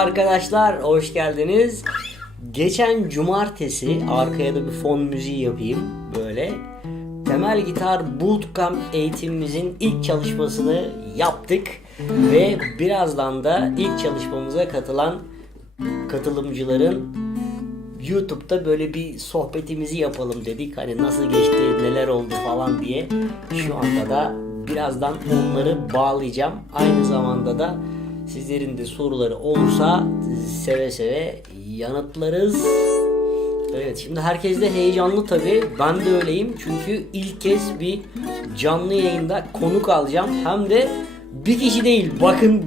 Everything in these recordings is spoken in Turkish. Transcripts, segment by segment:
Arkadaşlar hoş geldiniz. Geçen cumartesi arkaya da bir fon müziği yapayım böyle. Temel gitar bootcamp eğitimimizin ilk çalışmasını yaptık ve birazdan da ilk çalışmamıza katılan katılımcıların YouTube'da böyle bir sohbetimizi yapalım dedik. Hani nasıl geçti, neler oldu falan diye. Şu anda da birazdan onları bağlayacağım. Aynı zamanda da sizlerin de soruları olursa seve seve yanıtlarız. Evet şimdi herkes de heyecanlı tabi. Ben de öyleyim. Çünkü ilk kez bir canlı yayında konuk alacağım. Hem de bir kişi değil. Bakın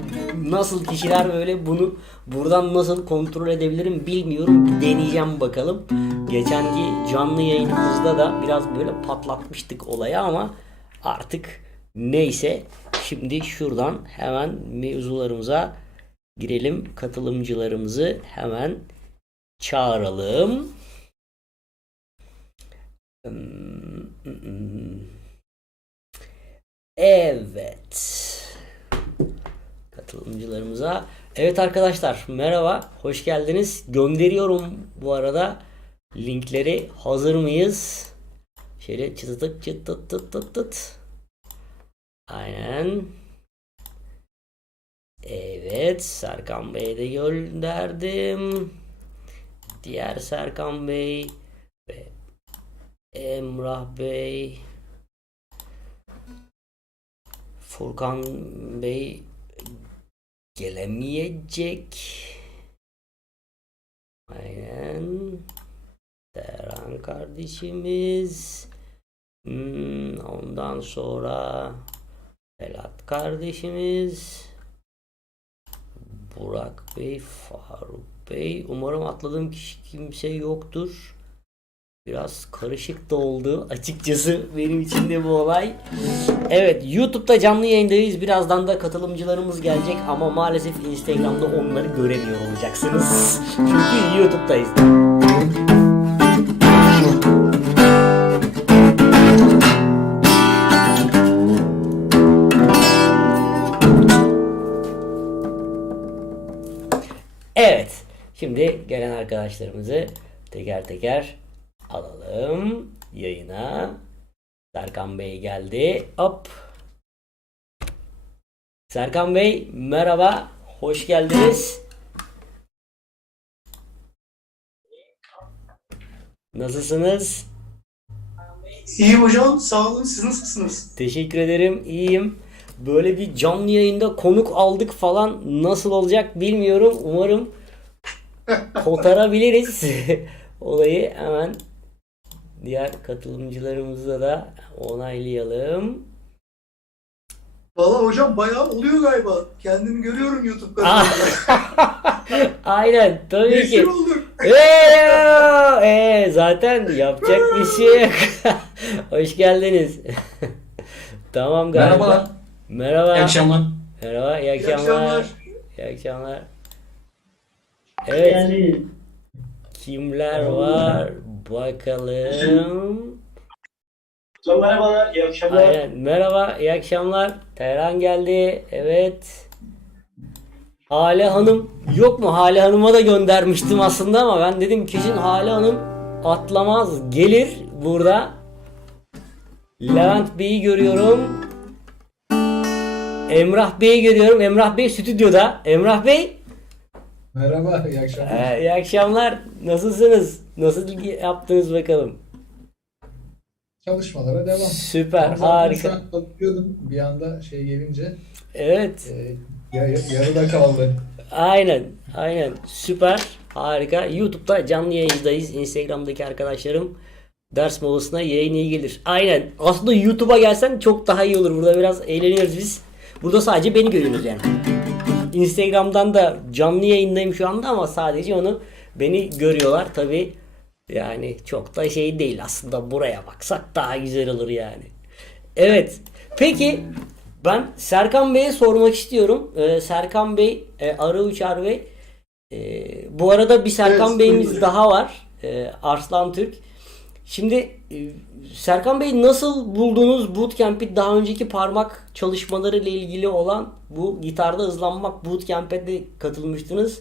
nasıl kişiler böyle bunu buradan nasıl kontrol edebilirim bilmiyorum. Deneyeceğim bakalım. Geçenki canlı yayınımızda da biraz böyle patlatmıştık olayı ama artık neyse. Şimdi şuradan hemen mevzularımıza girelim. Katılımcılarımızı hemen çağıralım. Evet. Katılımcılarımıza. Evet arkadaşlar merhaba. Hoş geldiniz. Gönderiyorum bu arada linkleri. Hazır mıyız? Şöyle çıtıtık çıt tıt tıt tıt tıt. Aynen. Evet Serkan Bey'e de gönderdim. Diğer Serkan Bey ve Emrah Bey Furkan Bey gelemeyecek. Aynen. Serhan kardeşimiz. Hmm, ondan sonra kardeşimiz. Burak Bey, Faruk Bey. Umarım atladığım kişi kimse yoktur. Biraz karışık da oldu açıkçası benim için de bu olay. Evet YouTube'da canlı yayındayız. Birazdan da katılımcılarımız gelecek ama maalesef Instagram'da onları göremiyor olacaksınız. Çünkü YouTube'dayız. Şimdi gelen arkadaşlarımızı teker teker alalım yayına. Serkan Bey geldi. Hop. Serkan Bey merhaba. Hoş geldiniz. Nasılsınız? İyi hocam, sağ olun. Siz nasılsınız? Teşekkür ederim. İyiyim. Böyle bir canlı yayında konuk aldık falan nasıl olacak bilmiyorum. Umarım kotarabiliriz olayı hemen diğer katılımcılarımızla da onaylayalım. Valla hocam bayağı oluyor galiba. Kendimi görüyorum YouTube kanalında. Aynen tabii ki. Meşhur olduk. Eee, ee, zaten yapacak bir şey yok. Hoş geldiniz. tamam galiba. Merhabalar. Merhaba. İyi akşamlar. Merhaba, iyi İyi akşamlar. akşamlar. İyi akşamlar. Evet, Yani kimler var? Bakalım. Merhabalar, iyi akşamlar. Aynen. Merhaba, iyi akşamlar. Tehran geldi. Evet. Hale Hanım yok mu? Hale Hanım'a da göndermiştim aslında ama ben dedim kesin Hale Hanım atlamaz. Gelir burada. Levent Bey'i görüyorum. Emrah Bey'i görüyorum. Emrah Bey stüdyoda. Emrah Bey Merhaba, iyi akşamlar. ee, iyi akşamlar. Nasılsınız? Nasıl yaptınız bakalım? Çalışmalara devam. Süper, Şu harika. an çalışıyordum bir anda şey gelince Evet. e, ya- yarıda kaldı. Aynen, aynen. Süper, harika. YouTube'da canlı yayındayız. Instagram'daki arkadaşlarım ders molasına yayın iyi gelir. Aynen. Aslında YouTube'a gelsen çok daha iyi olur. Burada biraz eğleniyoruz biz. Burada sadece beni görüyorsunuz yani. Instagram'dan da canlı yayındayım şu anda ama sadece onu beni görüyorlar. Tabi yani çok da şey değil aslında buraya baksak daha güzel olur yani. Evet. Peki ben Serkan Bey'e sormak istiyorum. Ee, Serkan Bey, e, Arı Uçar Bey. e, bu arada bir Serkan Evet, Bey'imiz buyurun. daha var. E, Arslan Türk. Şimdi Serkan Bey nasıl buldunuz bootcamp'i daha önceki parmak çalışmaları ile ilgili olan bu gitarda hızlanmak bootcamp'e de katılmıştınız.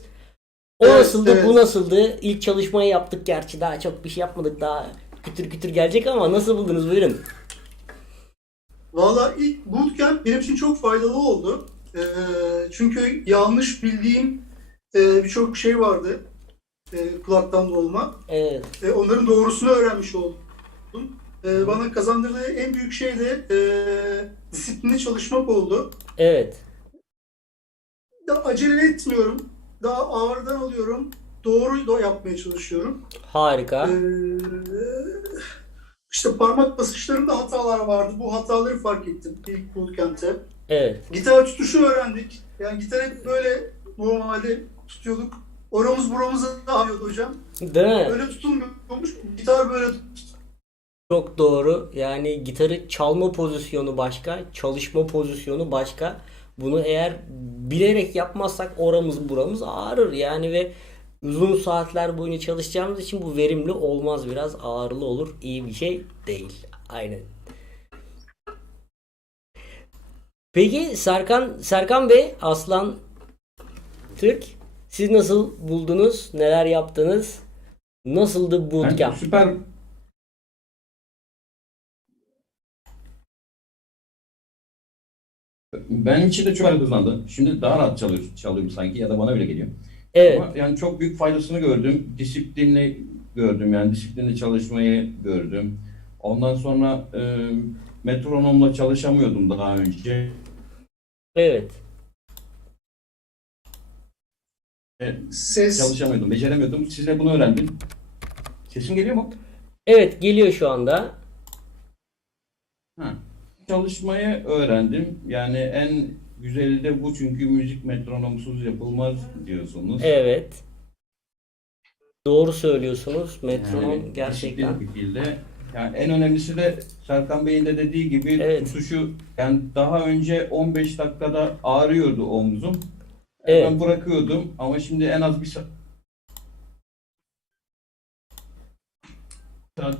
O Evet, nasıldı, evet. bu nasıldı? İlk çalışmayı yaptık gerçi daha çok bir şey yapmadık daha kütür kütür gelecek ama nasıl buldunuz buyurun. Valla ilk bootcamp benim için çok faydalı oldu. Ee, çünkü yanlış bildiğim e, birçok şey vardı. E, kulaktan dolma. Evet. E, onların doğrusunu öğrenmiş oldum. E, bana kazandırdığı en büyük şey de e, disiplinli çalışmak oldu. Evet. Daha acele etmiyorum. Daha ağırdan alıyorum. Doğru da yapmaya çalışıyorum. Harika. Ee, işte parmak basışlarımda hatalar vardı. Bu hataları fark ettim ilk bootcamp'te. Evet. Gitar tutuşu öğrendik. Yani gitar hep böyle normalde tutuyorduk. Oramız buramıza da hocam. Değil mi? Öyle tutulmuyormuş. Gitar böyle tut- Çok doğru. Yani gitarı çalma pozisyonu başka, çalışma pozisyonu başka. Bunu eğer bilerek yapmazsak oramız buramız ağrır. Yani ve uzun saatler boyunca çalışacağımız için bu verimli olmaz. Biraz ağırlı olur. İyi bir şey değil. Aynen. Peki Serkan Serkan Bey, Aslan Türk siz nasıl buldunuz? Neler yaptınız? Nasıldı bootcamp? süper Ben için de çok hızlandı. Şimdi daha rahat çalıyor, çalıyorum sanki ya da bana öyle geliyor. Evet. Ama yani çok büyük faydasını gördüm. Disiplinli gördüm yani disiplinli çalışmayı gördüm. Ondan sonra e, metronomla çalışamıyordum daha önce. Evet. E, ses. çalışamıyordum, beceremiyordum. Sizle bunu öğrendim. Sesim geliyor mu? Evet geliyor şu anda. Çalışmayı öğrendim. Yani en güzeli de bu çünkü müzik metronomsuz yapılmaz diyorsunuz. Evet. Doğru söylüyorsunuz. Metronom Yani gerçekten. bir şekilde. Yani en önemlisi de Serkan Bey'in de dediği gibi Evet. tutuşu yani daha önce 15 dakikada ağrıyordu omzum. Evet. Ben bırakıyordum ama şimdi en az bir saat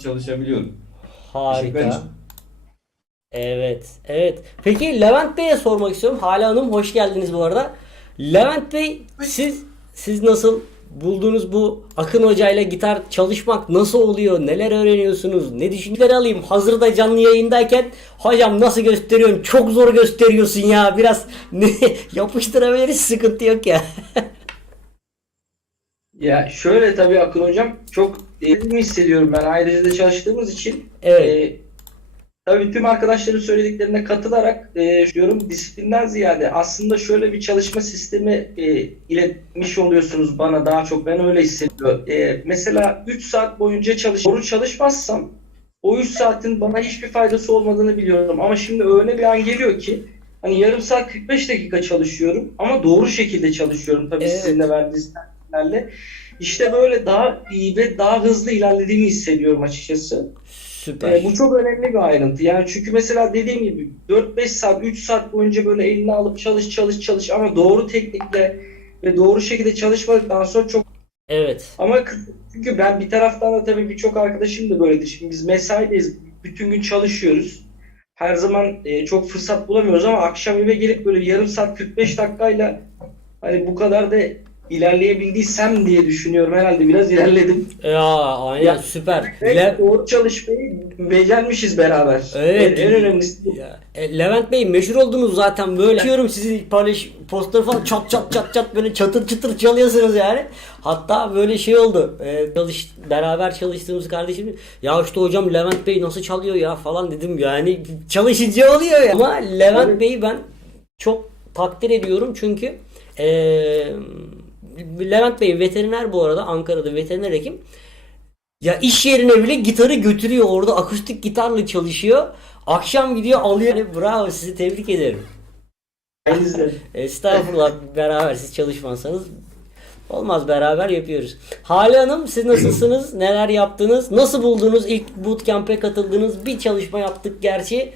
çalışabiliyorum. Harika. Evet. Evet. Peki Levent Bey'e sormak istiyorum. Hala Hanım hoş geldiniz bu arada. Levent Bey siz siz nasıl buldunuz bu Akın Hoca ile gitar çalışmak nasıl oluyor? Neler öğreniyorsunuz? Ne düşünceler alayım? Hazırda canlı yayındayken hocam nasıl gösteriyorsun? Çok zor gösteriyorsun ya. Biraz ne yapıştırabiliriz sıkıntı yok ya. Ya şöyle tabii Akın Hocam çok emin hissediyorum ben da çalıştığımız için. Evet. Ee, tabii tüm arkadaşların söylediklerine katılarak e, diyorum disiplinden ziyade aslında şöyle bir çalışma sistemi e, iletmiş oluyorsunuz bana daha çok ben öyle hissediyorum. E, mesela 3 saat boyunca çalış doğru çalışmazsam o 3 saatin bana hiçbir faydası olmadığını biliyorum ama şimdi öyle bir an geliyor ki hani yarım saat 45 dakika çalışıyorum ama doğru şekilde çalışıyorum tabii Evet. sizin de verdiğiniz. İşte böyle daha iyi ve daha hızlı ilerlediğimi hissediyorum açıkçası. Süper. Ee, bu çok önemli bir ayrıntı. Yani çünkü mesela dediğim gibi 4-5 saat, 3 saat boyunca böyle eline alıp çalış çalış çalış ama doğru teknikle ve doğru şekilde çalışmadıktan sonra çok Evet. ama çünkü ben bir taraftan da tabii birçok arkadaşım da böyledir. Şimdi biz mesaideyiz. Bütün gün çalışıyoruz. Her zaman e, çok fırsat bulamıyoruz ama akşam eve gelip böyle yarım saat 45 dakikayla hani bu kadar da ilerleyebildiysem diye düşünüyorum. Herhalde biraz ilerledim. Ya aynen Ya, süper. Ve Le- doğru çalışmayı becermişiz beraber. Evet. En, en önemlisi. Ya, e, Levent Bey meşhur oldunuz zaten böyle. Açıyorum sizi paylaş poster falan çat çat çat çat böyle çatır çıtır çalıyorsunuz yani. Hatta böyle şey oldu. E, çalış, beraber çalıştığımız kardeşim ya işte hocam Levent Bey nasıl çalıyor ya falan dedim yani çalışınca oluyor ya. Ama Levent Evet. Bey'i ben çok takdir ediyorum çünkü e, Levent Bey veteriner bu arada Ankara'da veteriner hekim. Ya iş yerine bile gitarı götürüyor. Orada akustik gitarla çalışıyor. Akşam gidiyor alıyor. Bravo sizi tebrik ederim. Estağfurullah beraber siz çalışmazsanız olmaz beraber yapıyoruz. Hale Hanım siz nasılsınız? Neler yaptınız? Nasıl buldunuz? İlk bootcamp'e katıldınız. Bir çalışma yaptık gerçi.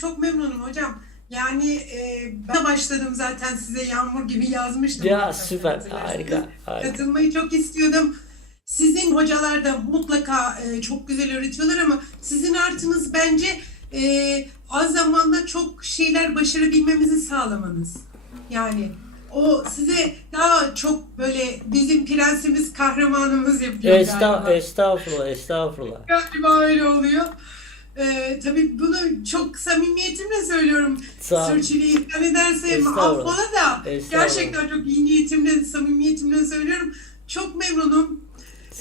Çok memnunum hocam. Yani e, ben başladım zaten size yağmur gibi yazmıştım. Ya süper harika. harika. Katılmayı çok istiyordum. sizin hocalar da mutlaka e, çok güzel öğretiyorlar ama sizin artınız bence e, az zamanda çok şeyler başarabilmemizi sağlamanız. Yani o size daha çok böyle bizim prensimiz kahramanımız yapıyor Esta, galiba. estağfurullah, estağfurullah. Galiba öyle oluyor. Ee, tabii bunu çok samimiyetimle söylüyorum. Sağ ol. Sürçülisan edersem affola da gerçekten çok iyi niyetimle, samimiyetimle söylüyorum. Çok memnunum.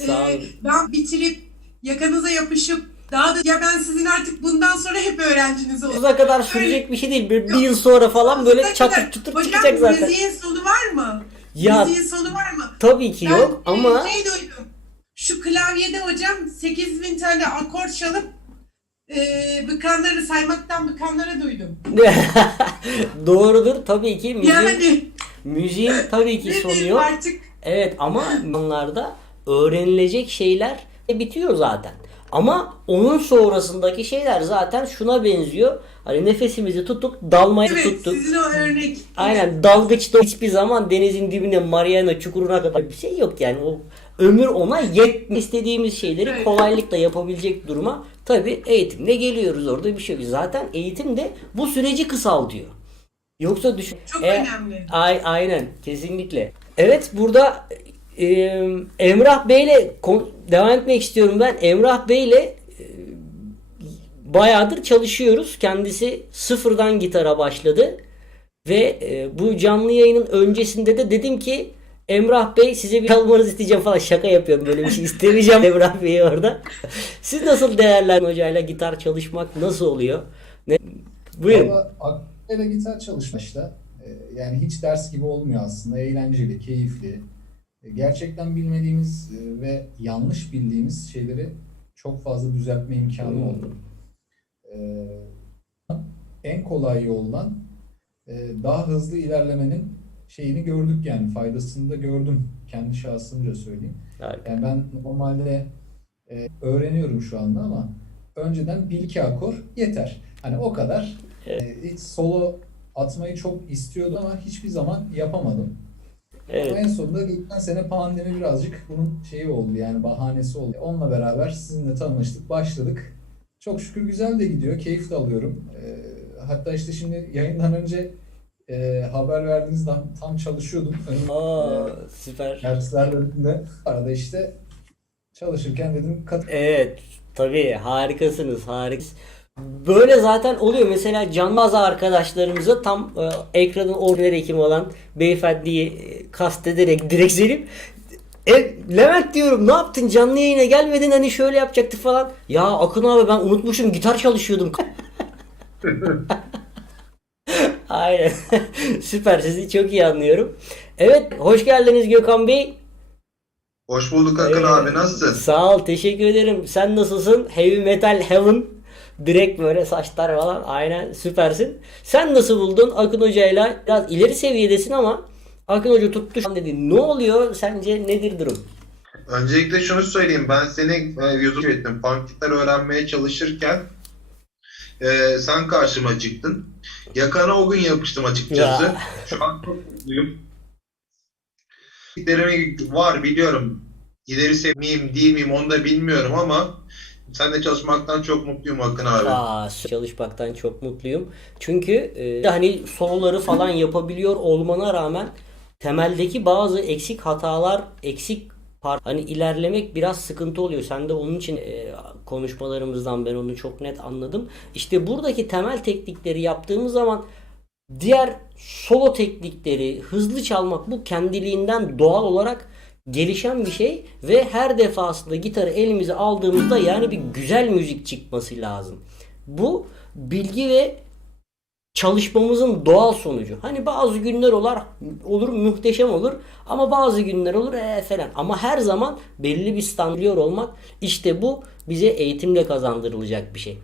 Ee, ben bitirip yakanıza yapışıp daha da ya ben sizin artık bundan sonra hep öğrenciniz olacağım. Sonsuza kadar sürecek bir şey değil. Bir, bir yıl sonra falan böyle çatır çutur Hocam çıkacak zaten. müziğin sonu var mı? Ya Müziğin sonu var mı? tabii ki Ben, yok ama Şey duydum. Şu klavyede hocam 8000 tane akor çalıp e, bıkanları saymaktan bıkanları duydum. doğrudur tabii ki müziğin, Yani müziğin tabii ki sonu yok. artık Evet ama onlarda öğrenilecek şeyler bitiyor zaten. Ama onun sonrasındaki şeyler zaten şuna benziyor. Hani nefesimizi tuttuk, dalmayı evet tuttuk. sizin o örnek. Aynen dalgıçta hiçbir zaman denizin dibine Mariana çukuruna kadar bir şey yok yani o ömür ona yetmiyor. istediğimiz şeyleri Evet. kolaylıkla yapabilecek duruma tabi eğitimle geliyoruz orada bir şey yok. Zaten eğitim de bu süreci kısaltıyor. Yoksa düşün. Çok e, önemli. Ay, aynen kesinlikle. Evet burada e, Emrah Bey'le devam etmek istiyorum ben. Emrah Bey'le bayağıdır çalışıyoruz. Kendisi sıfırdan gitara başladı. Ve e, bu canlı yayının öncesinde de dedim ki Emrah Bey size bir çalmanızı isteyeceğim falan şaka yapıyorum böyle bir şey istemeyeceğim Emrah Bey'i orada. Siz nasıl değerlendiriyorsunuz hocayla gitar çalışmak nasıl oluyor? Ne? Buyurun. Aklıyla gitar çalışmışta. Yani hiç ders gibi olmuyor aslında. Eğlenceli, keyifli. E, Gerçekten bilmediğimiz e, ve yanlış bildiğimiz şeyleri çok fazla düzeltme imkanı oldu. E, En kolay yoldan e, daha hızlı ilerlemenin şeyini gördük yani faydasını da gördüm. Kendi şahsımca söyleyeyim. Harika. Yani ben normalde e, öğreniyorum şu anda ama önceden bir iki akor yeter. Hani o kadar. E, hiç solo atmayı çok istiyordum ama hiçbir zaman yapamadım. Ama Evet. en sonunda geçen sene pandemi birazcık bunun şeyi oldu yani bahanesi oldu. Onunla beraber sizinle tanıştık, başladık. Çok şükür güzel de gidiyor, keyif de alıyorum. E, hatta işte şimdi yayından önce e, haber verdiğinizde tam, çalışıyordum. Aa, süper. dersler bölümünde. Arada işte çalışırken dedim kat Evet. Tabii harikasınız. Harikasınız. Böyle zaten oluyor. Mesela canmazı arkadaşlarımıza tam e, ekranın order hekimi olan beyefendiyi e, kastederek direkt Selim e, Levent diyorum ne yaptın canlı yayına gelmedin hani şöyle yapacaktık falan. Ya Akın abi ben unutmuşum gitar çalışıyordum. Aynen. Süper sizi çok iyi anlıyorum. Evet hoş geldiniz Gökhan Bey. Hoş bulduk Akın Evet. abi nasılsın? Sağ ol, teşekkür ederim. Sen nasılsın? Heavy Metal Heaven. Direkt böyle saçlar falan. Aynen süpersin. Sen nasıl buldun Akın Hoca'yla? Biraz ileri seviyedesin ama Akın Hoca tuttu dedi. Ne oluyor? Sence nedir durum? Öncelikle şunu söyleyeyim ben seni e, ettim. Punk gitar öğrenmeye çalışırken e, sen karşıma çıktın. Yakana o gün yapıştım açıkçası. Ya. Şu an çok mutluyum. Gitarımı var biliyorum. İleri sevmeyeyim değil miyim onu da bilmiyorum ama seninle çalışmaktan çok mutluyum Akın abi. Aa, çalışmaktan çok mutluyum. Çünkü e, hani soloları falan yapabiliyor olmana rağmen temeldeki bazı eksik hatalar, eksik par hani ilerlemek biraz sıkıntı oluyor. Sen de onun için e, konuşmalarımızdan ben onu çok net anladım. İşte buradaki temel teknikleri yaptığımız zaman diğer solo teknikleri hızlı çalmak bu kendiliğinden doğal olarak gelişen bir şey ve her defasında gitarı elimize aldığımızda yani bir güzel müzik çıkması lazım. Bu bilgi ve çalışmamızın doğal sonucu. Hani bazı günler olur, olur muhteşem olur ama bazı günler olur ee falan. Ama her zaman belli bir standart olmak işte bu bize eğitimle kazandırılacak bir şey.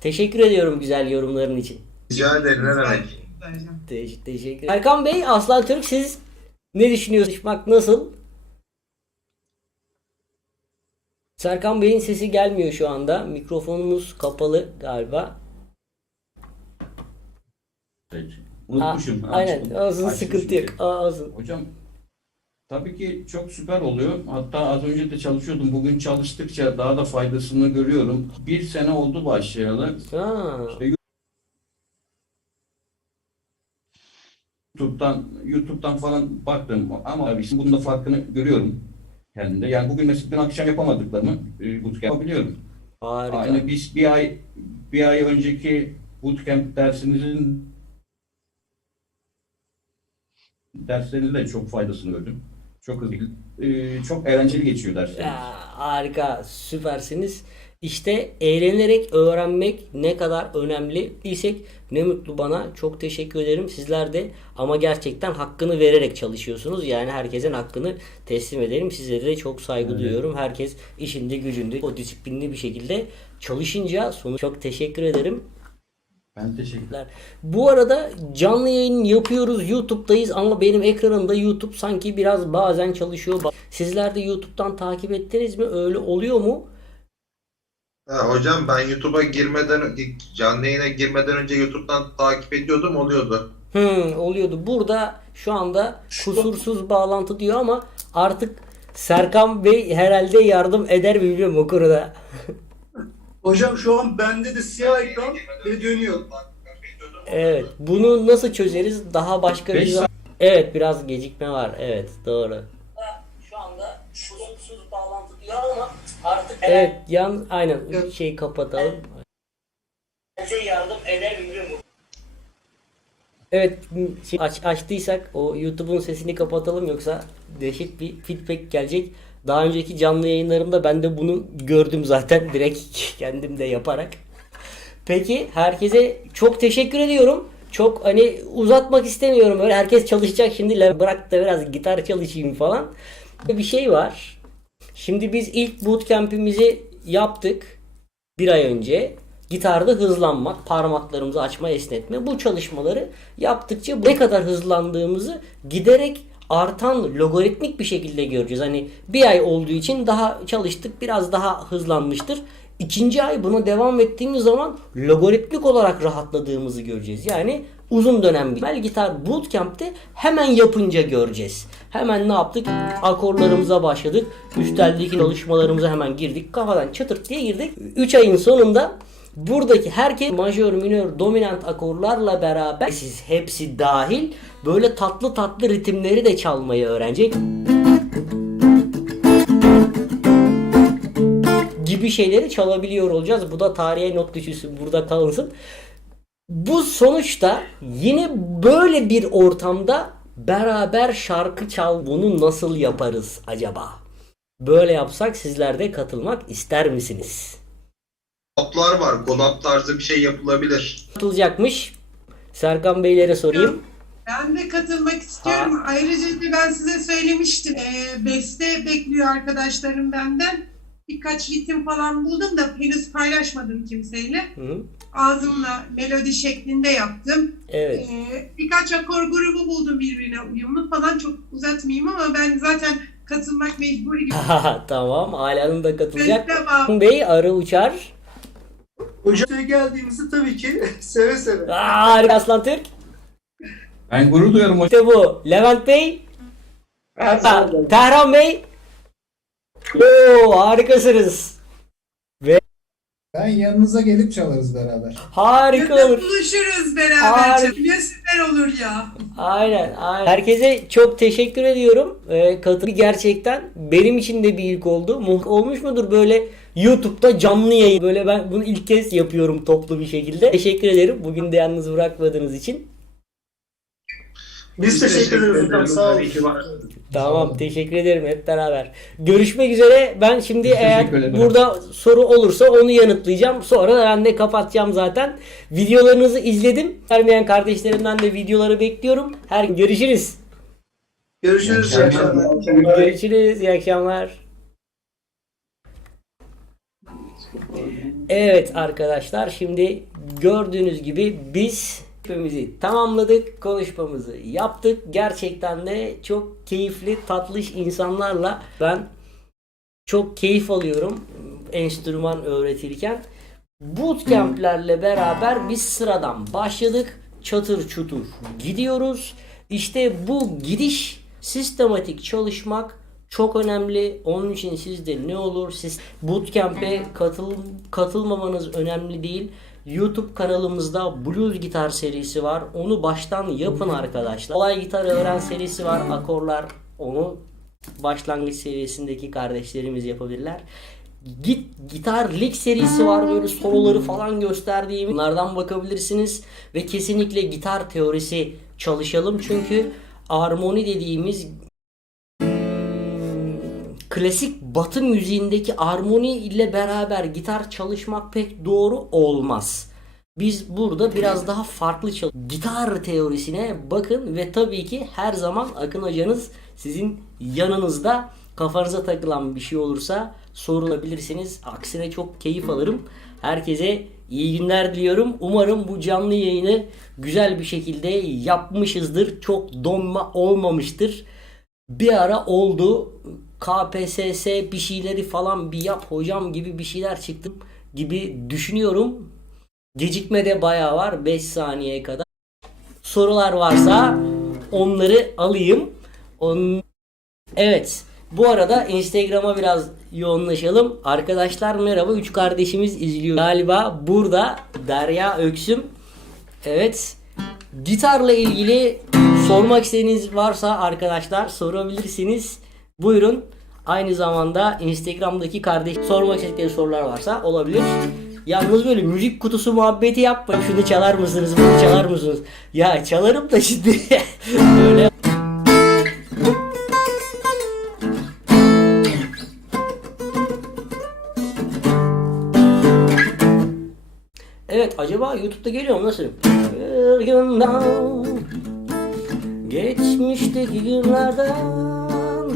Teşekkür ediyorum güzel yorumların için. Rica ederim ne demek. Te- teşekkür Erkan Bey, Aslan Türk siz ne düşünüyorsunuz? Çalışmak nasıl? Serkan Bey'in sesi gelmiyor şu anda. Mikrofonumuz kapalı galiba. Peki. Unutmuşum. Aa, aynen. Açtım. Olsun sıkıntı yok. olsun. Hocam Tabii ki çok süper oluyor. Hatta az önce de çalışıyordum. Bugün çalıştıkça daha da faydasını görüyorum. Bir sene oldu başlayalı. Ha. YouTube'dan YouTube'dan falan baktım ama abi şimdi bunun da farkını görüyorum kendimde. Yani bugün mesela dün akşam yapamadıklarımı e, bootcamp yapabiliyorum. Harika. Aynı biz bir ay bir ay önceki bootcamp dersinizin derslerinizde de çok faydasını gördüm. Çok hızlı, e, çok eğlenceli geçiyor dersleriniz. Ya, harika, süpersiniz. İşte eğlenerek öğrenmek ne kadar önemli isek ne mutlu bana. Çok teşekkür ederim. Sizler de ama gerçekten hakkını vererek çalışıyorsunuz. Yani herkesin hakkını teslim ederim. Size de çok saygı duyuyorum. Herkes işinde gücünde o disiplinli bir şekilde çalışınca sonu çok teşekkür ederim. Ben teşekkür Teşekkürler. Bu arada canlı yayın yapıyoruz. YouTube'dayız ama benim ekranımda YouTube sanki biraz bazen çalışıyor. Sizler de YouTube'dan takip ettiniz mi? Öyle oluyor mu? Ha, hocam ben YouTube'a girmeden canlı yayına girmeden önce YouTube'dan takip ediyordum oluyordu. Hmm, oluyordu. Burada şu anda kusursuz bağlantı diyor ama artık Serkan Bey herhalde yardım eder mi bilmiyorum o konuda. Hocam şu an bende de siyah ekran ve dönüyor. Evet. Bunu nasıl çözeriz? Daha başka bir Beş zaman- Evet biraz gecikme var. Evet doğru. Şu anda kusursuz bağlantı diyor ama artık Evet yan aynen şey kapatalım. yardım eder mi Evet şey aç, açtıysak o YouTube'un sesini kapatalım yoksa dehşet bir feedback gelecek. Daha önceki canlı yayınlarımda ben de bunu gördüm zaten direkt kendim de yaparak. Peki herkese çok teşekkür ediyorum. Çok hani uzatmak istemiyorum böyle herkes çalışacak şimdi bırak da biraz gitar çalışayım falan. Bir şey var. Şimdi biz ilk bootcamp'imizi yaptık bir ay önce. Gitarda hızlanmak, parmaklarımızı açma, esnetme bu çalışmaları yaptıkça ne kadar hızlandığımızı giderek artan logaritmik bir şekilde göreceğiz. Hani bir ay olduğu için daha çalıştık, biraz daha hızlanmıştır. İkinci ay buna devam ettiğimiz zaman logaritmik olarak rahatladığımızı göreceğiz. Yani uzun dönem bir Bel gitar bootcamp'te hemen yapınca göreceğiz. Hemen ne yaptık? Akorlarımıza başladık. Üsteldeki çalışmalarımıza hemen girdik. Kafadan çıtırt diye girdik. 3 ayın sonunda buradaki herkes majör, minör, dominant akorlarla beraber siz hepsi dahil böyle tatlı tatlı ritimleri de çalmayı öğrenecek. gibi şeyleri çalabiliyor olacağız. Bu da tarihe not düşülsün. Burada kalınsın. Bu sonuçta yine böyle bir ortamda beraber şarkı çal bunu nasıl yaparız acaba? Böyle yapsak sizler de katılmak ister misiniz? Kolaplar var. Kolap tarzı bir şey yapılabilir. Katılacakmış. Serkan Beylere sorayım. Ben de katılmak istiyorum. Ayrıca da ben size söylemiştim. Ee, beste bekliyor arkadaşlarım benden. Birkaç ritim falan buldum da henüz paylaşmadım kimseyle. Hı, Ağzımla melodi şeklinde yaptım. evet. Ee, birkaç akor grubu buldum birbirine uyumlu falan. Çok uzatmayayım ama ben zaten katılmak mecburi gibi. tamam. Alanın da katılacak. Bey arı uçar. Hocam size geldiğimizde tabii ki seve seve. Aa, harika Aslan Türk. Ben gurur duyuyorum hocam. İşte bu. Levent Bey. Her Ha, zaman Tehran Bey. Oo harikasınız. Ben yanınıza gelip çalarız beraber. Harika olur. buluşuruz beraber. Harika. Ne süper olur ya. Aynen, aynen. Herkese çok teşekkür ediyorum. Ee, katılım gerçekten benim için de bir ilk oldu. Muh olmuş mudur böyle YouTube'da canlı yayın? Böyle ben bunu ilk kez yapıyorum toplu bir şekilde. Teşekkür ederim. Bugün de yalnız bırakmadığınız için. Biz teşekkür ederiz. Sağ olun. Tamam, teşekkür ederim hep beraber. Görüşmek üzere. Ben şimdi Teşekkür eğer ederim. burada soru olursa onu yanıtlayacağım. Sonra ben de kapatacağım zaten. Videolarınızı izledim. Vermeyen kardeşlerimden de videoları bekliyorum. Her görüşürüz. Görüşürüz. İyi akşamlar. Görüşürüz. İyi akşamlar. Evet arkadaşlar şimdi gördüğünüz gibi biz hepimizi tamamladık. Konuşmamızı yaptık. Gerçekten de çok keyifli, tatlış insanlarla ben çok keyif alıyorum enstrüman öğretirken. Bootcamp'lerle beraber biz sıradan başladık. Çatır çutur gidiyoruz. İşte bu gidiş sistematik çalışmak çok önemli. Onun için sizde ne olur? Siz bootcamp'e katıl katılmamanız önemli değil. YouTube kanalımızda Blues gitar serisi var. Onu baştan yapın arkadaşlar. Olay gitar öğren serisi var. Akorlar onu başlangıç seviyesindeki kardeşlerimiz yapabilirler. Git gitar lig serisi var böyle soloları falan gösterdiğim bunlardan bakabilirsiniz ve kesinlikle gitar teorisi çalışalım çünkü armoni dediğimiz klasik batı müziğindeki armoni ile beraber gitar çalışmak pek doğru olmaz. Biz burada biraz daha farklı çal- gitar teorisine bakın ve tabii ki her zaman Akın hocanız sizin yanınızda kafanıza takılan bir şey olursa sorulabilirsiniz. Aksine çok keyif alırım. Herkese iyi günler diliyorum. Umarım bu canlı yayını güzel bir şekilde yapmışızdır. Çok donma olmamıştır. Bir ara oldu. KPSS bir şeyleri falan bir yap hocam gibi bir şeyler çıktı gibi düşünüyorum. Gecikme de bayağı var 5 saniyeye kadar. Sorular varsa onları alayım. On... Evet. Bu arada Instagram'a biraz yoğunlaşalım. Arkadaşlar merhaba. Üç kardeşimiz izliyor. Galiba burada Derya Öksüm. Evet. Gitarla ilgili sormak istediğiniz varsa arkadaşlar sorabilirsiniz. Buyurun. Aynı zamanda Instagram'daki kardeş sormak istedikleri sorular varsa olabilir. Yalnız böyle müzik kutusu muhabbeti yapmayın. Şunu çalar mısınız, bunu çalar mısınız? Ya çalarım da şimdi böyle Evet acaba YouTube'da geliyor mu nasıl? Bir Geçmişteki günlerden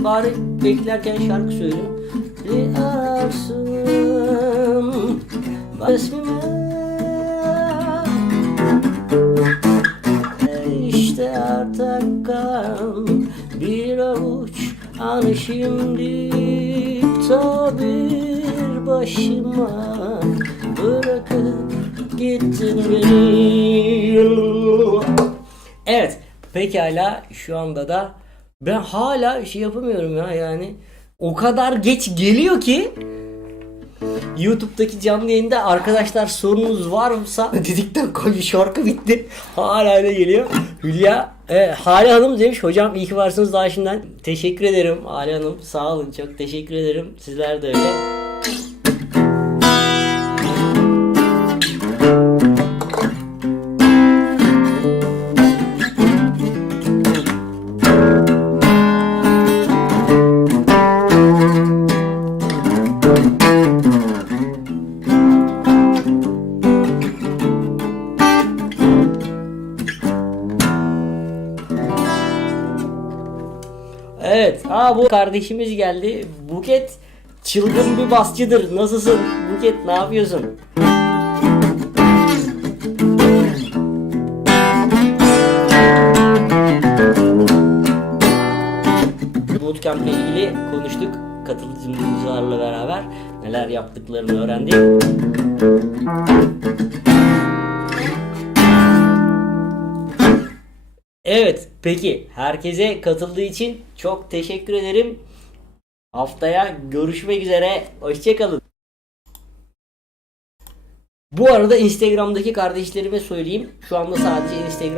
Bari beklerken şarkı söyleyeyim Diyarsın Resmime İşte artık kalan bir avuç anı şimdi. Tabir başıma bırakıp gittin beni. Evet pekala şu anda da ben hala şey yapamıyorum ya yani o kadar geç geliyor ki YouTube'daki canlı yayında arkadaşlar sorunuz varsa dedikten koy şarkı bitti. Hala da geliyor. Hülya e, Hale Hanım demiş hocam iyi ki varsınız daha şimdiden. Teşekkür ederim Hale Hanım sağ olun çok teşekkür ederim. Sizler de öyle. Evet. Ha bu kardeşimiz geldi. Buket çılgın bir basçıdır. Nasılsın? Buket ne yapıyorsun? Bootcamp ile ilgili konuştuk. Katılımcılarla beraber neler yaptıklarını öğrendik. Evet, peki. Herkese katıldığı için çok teşekkür ederim. Haftaya görüşmek üzere. Hoşçakalın. Bu arada Instagram'daki kardeşlerime söyleyeyim. Şu anda sadece Instagram